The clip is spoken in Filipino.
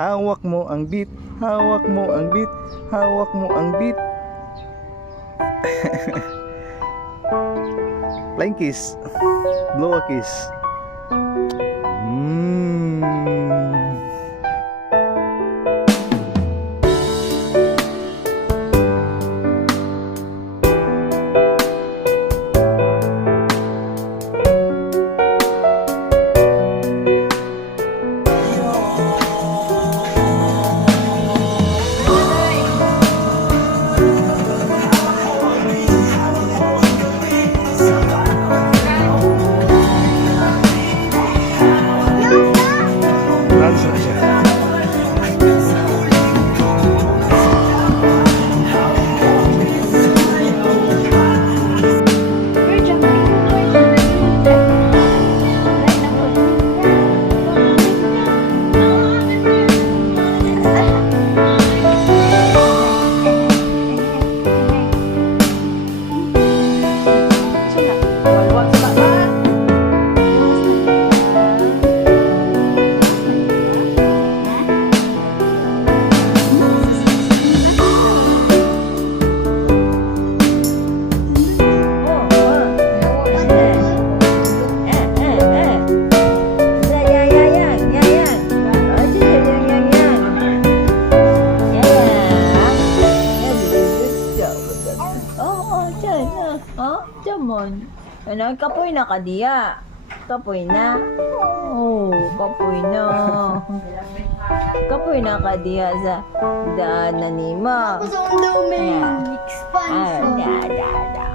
Hawak mo ang beat, hawak mo ang beat, hawak mo ang beat. Flying kiss. Blow a kiss. Dance na siya. Ano, kapoy na ka diya. Kapoy na. Oh, kapoy na. Kapoy na ka diya sa daan na nima. Gusto kong daw may expansion. Da.